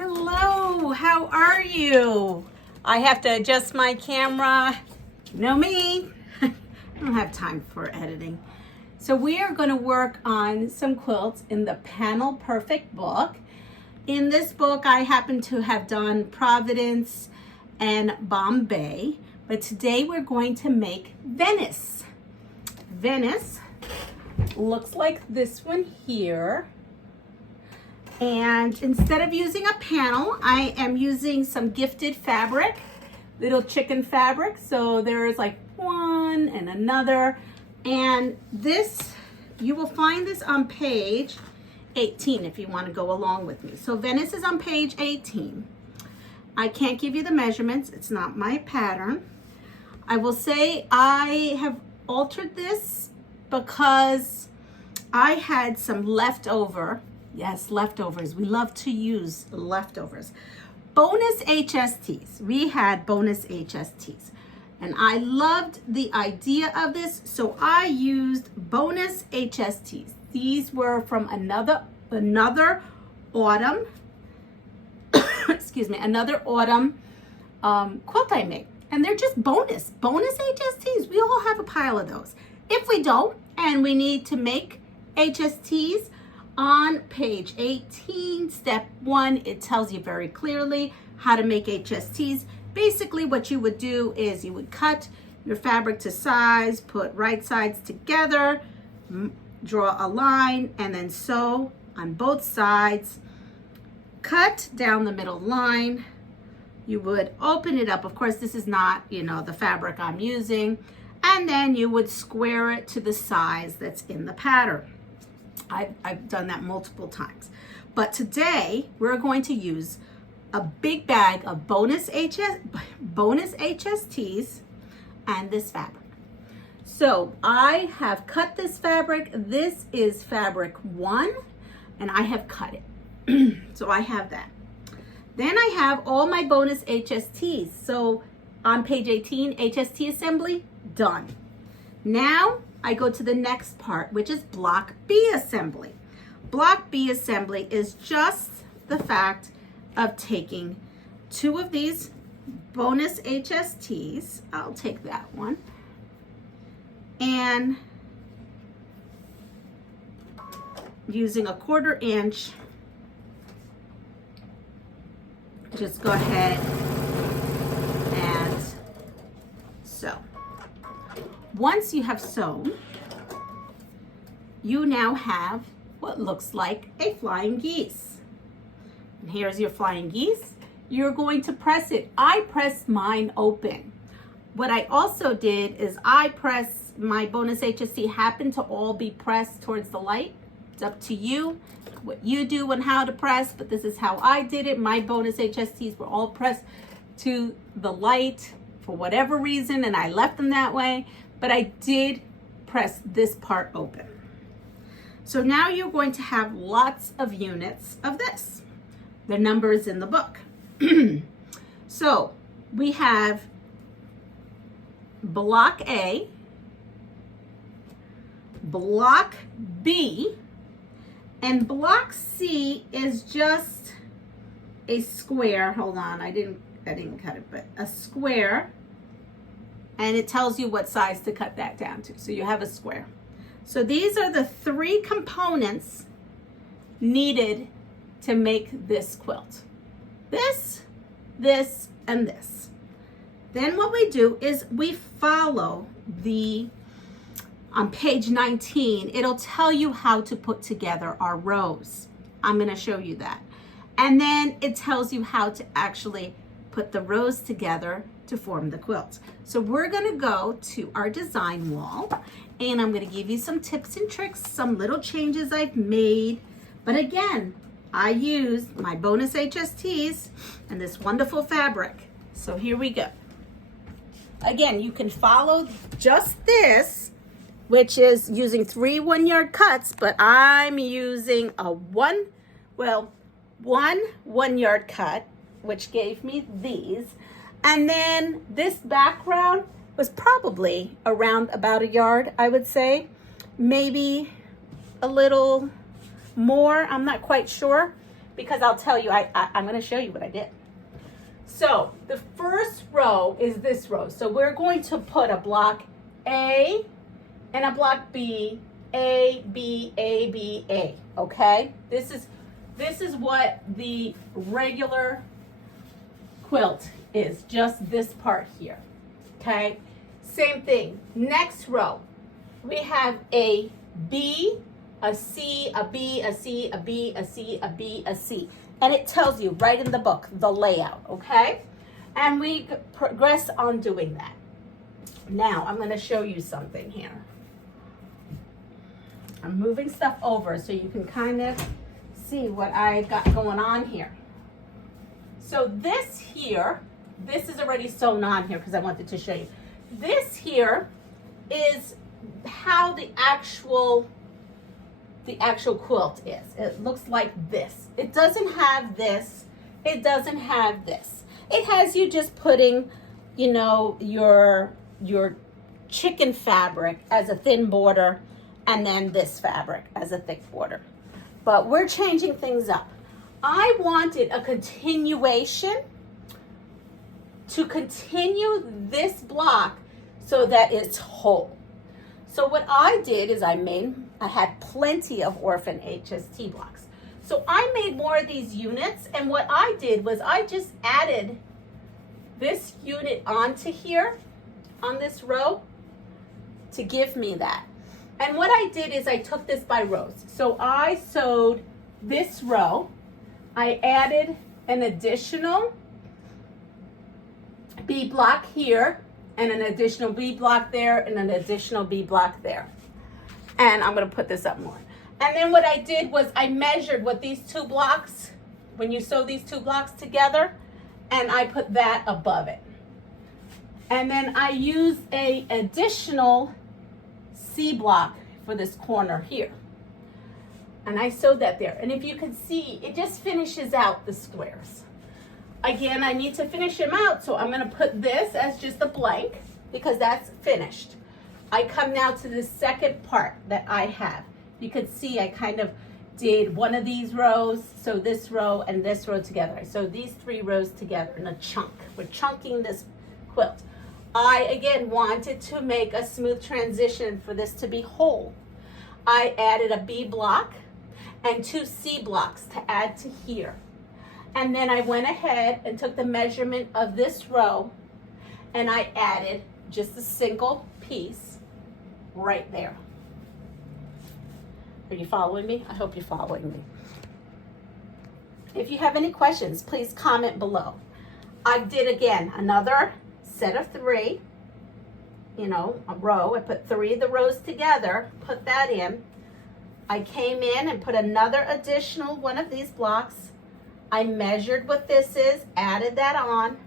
Hello, how are you? I have to adjust my camera. You know me, I don't have time for editing. So we are going to work on some quilts in the Panel Perfect book. In this book, I happen to have done Providence and Bombay, but today we're going to make Venice. Venice looks like this one here. And instead of using a panel, I am using some gifted fabric, little chicken fabric. So there's like one and another. And this, you will find this on page 18 if you want to go along with me. So Venice is on page 18. I can't give you the measurements. It's not my pattern. I will say I have altered this because I had some leftover. Yes, leftovers. We love to use leftovers. Bonus HSTs. We had bonus HSTs. And I loved the idea of this, so I used bonus HSTs. These were from another autumn, excuse me, another autumn quilt I made. And they're just bonus HSTs. We all have a pile of those. If we don't, and we need to make HSTs, on page 18, step 1, it tells you very clearly how to make HSTs. Basically, what you would do is you would cut your fabric to size, put right sides together, draw a line, and then sew on both sides. Cut down the middle line. You would open it up. Of course, this is not, the fabric I'm using. And then you would square it to the size that's in the pattern. I've done that multiple times. But today we're going to use a big bag of bonus HSTs and this fabric. So I have cut this fabric. This is fabric 1 and I have cut it. So I have that. Then I have all my bonus HSTs. So on page 18, HST assembly, done. Now I go to the next part, which is block B assembly. Block B assembly is just the fact of taking 2 of these bonus HSTs. I'll take that one. And using a 1/4 inch, just go ahead and sew. Once you have sewn, you now have what looks like a flying geese. And here's your flying geese. You're going to press it. I pressed mine open. What I also did is I press my bonus HST happened to all be pressed towards the light. It's up to you what you do and how to press, but this is how I did it. My bonus HSTs were all pressed to the light for whatever reason, and I left them that way. But I did press this part open. So now you're going to have lots of units of this. The number is in the book. So we have block A, block B, and block C is just a square. Hold on, I didn't cut it, but a square. And it tells you what size to cut that down to. So you have a square. So these are the 3 components needed to make this quilt. This, and this. Then what we do is we follow on page 19, it'll tell you how to put together our rows. I'm gonna show you that. And then it tells you how to actually put the rows together to form the quilt. So we're gonna go to our design wall and I'm gonna give you some tips and tricks, some little changes I've made. But again, I used my bonus HSTs and this wonderful fabric. So here we go. Again, you can follow just this, which is using 3 1-yard cuts, but I'm using one 1-yard cut, which gave me these. And then this background was probably around about 1 yard, I would say. Maybe a little more, I'm not quite sure. because I'll tell you, I'm going to show you what I did. So the first row is this row. So we're going to put a block A and a block B, A, B, A, B, A, okay? This is what the regular quilt is, just this part here, okay? Same thing, next row, we have a B, a C, a B, a C, a B, a C, a B, a C. And it tells you right in the book, the layout, okay? And we progress on doing that. Now, I'm gonna show you something here. I'm moving stuff over so you can kind of see what I got going on here. So this here, this is already sewn on here because I wanted to show you. This here is how the actual quilt is. It looks like this. It doesn't have this. It doesn't have this. It has you just putting, you know, your chicken fabric as a thin border and then this fabric as a thick border. But we're changing things up. I wanted a continuation to continue this block so that it's whole. So what I did is I had plenty of orphan HST blocks. So I made more of these units, and what I did was I just added this unit onto here on this row to give me that. And what I did is I took this by rows. So I sewed this row, I added an additional B block here, and an additional B block there, and an additional B block there. And I'm gonna put this up more. And then what I did was I measured what these two blocks, when you sew these two blocks together, and I put that above it. And then I used a additional C block for this corner here. And I sewed that there. And if you can see, it just finishes out the squares. Again, I need to finish them out, so I'm gonna put this as just a blank because that's finished. I come now to the second part that I have. You can see I kind of did one of these rows, so this row and this row together. I sewed these three rows together in a chunk. We're chunking this quilt. I, again, wanted to make a smooth transition for this to be whole. I added a B block and two C blocks to add to here. And then I went ahead and took the measurement of this row and I added just a single piece right there. Are you following me? I hope you're following me. If you have any questions, please comment below. I did, again, another set of three, you know, a row. I put three of the rows together, put that in. I came in and put another additional one of these blocks. I measured what this is, added that on,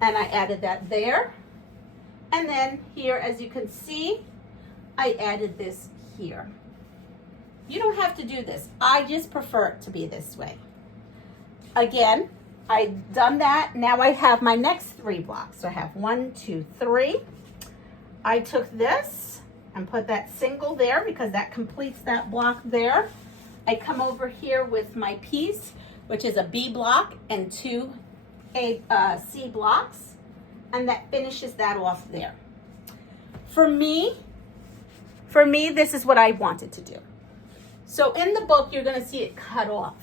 and I added that there. And then here, as you can see, I added this here. You don't have to do this. I just prefer it to be this way. Again, I've done that. Now I have my next three blocks. So I have 1, 2, 3. I took this and put that single there because that completes that block there. I come over here with my piece, which is a B block and two C blocks, and that finishes that off there. For me, this is what I wanted to do. So in the book, you're gonna see it cut off.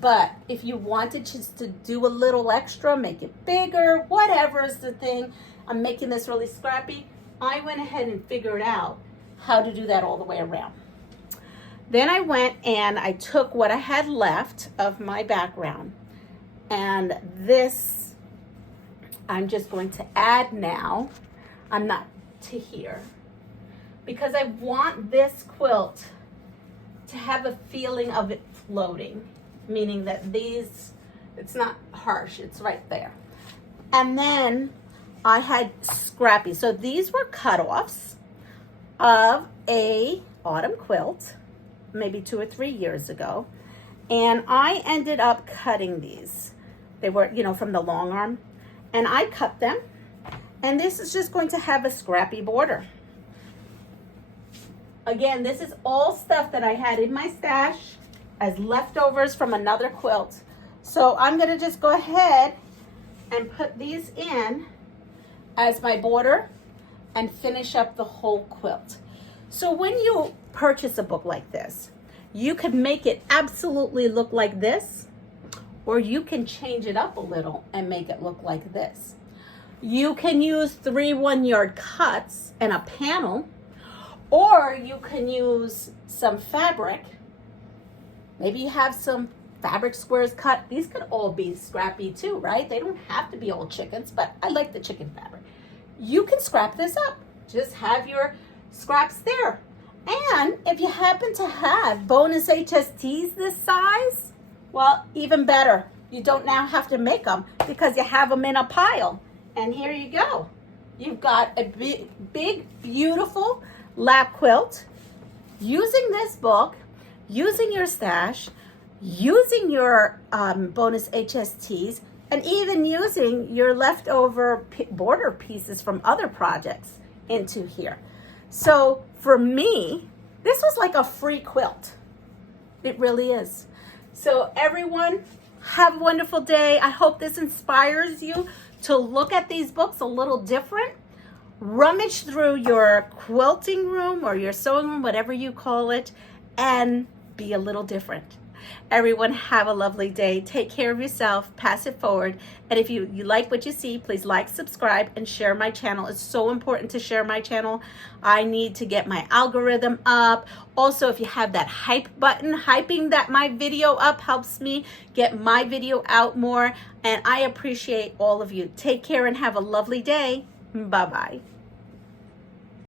But if you wanted just to do a little extra, make it bigger, whatever is the thing, I'm making this really scrappy, I went ahead and figured out how to do that all the way around. Then I went and I took what I had left of my background, and this I'm just going to add now. I'm not to here because I want this quilt to have a feeling of it floating, meaning that it's not harsh, it's right there. And then I had scrappy. So these were cut-offs of a autumn quilt, maybe 2 or 3 years ago. And I ended up cutting these. They were, you know, from the long arm. And I cut them. And this is just going to have a scrappy border. Again, this is all stuff that I had in my stash as leftovers from another quilt. So I'm gonna just go ahead and put these in as my border and finish up the whole quilt. So when you purchase a book like this, you could make it absolutely look like this, or you can change it up a little and make it look like this. You can use 3 1-yard cuts and a panel, or you can use some fabric. Maybe you have some fabric squares cut. These could all be scrappy too, right? They don't have to be old chickens, but I like the chicken fabric. You can scrap this up. Just have your scraps there. And if you happen to have bonus HSTs this size, well, even better. You don't now have to make them because you have them in a pile. And here you go. You've got a big, beautiful lap quilt using this book, using your stash, using your bonus HSTs, and even using your leftover border pieces from other projects into here. So for me, this was like a free quilt. It really is. So everyone, have a wonderful day. I hope this inspires you to look at these books a little different. Rummage through your quilting room or your sewing room, whatever you call it, and be a little different. Everyone have a lovely day. Take care of yourself, pass it forward. And if you like what you see, please like, subscribe, and share my channel. It's so important to share my channel. I need to get my algorithm up. Also, if you have that hype button, hyping that my video up helps me get my video out more. And I appreciate all of you. Take care and have a lovely day. Bye-bye.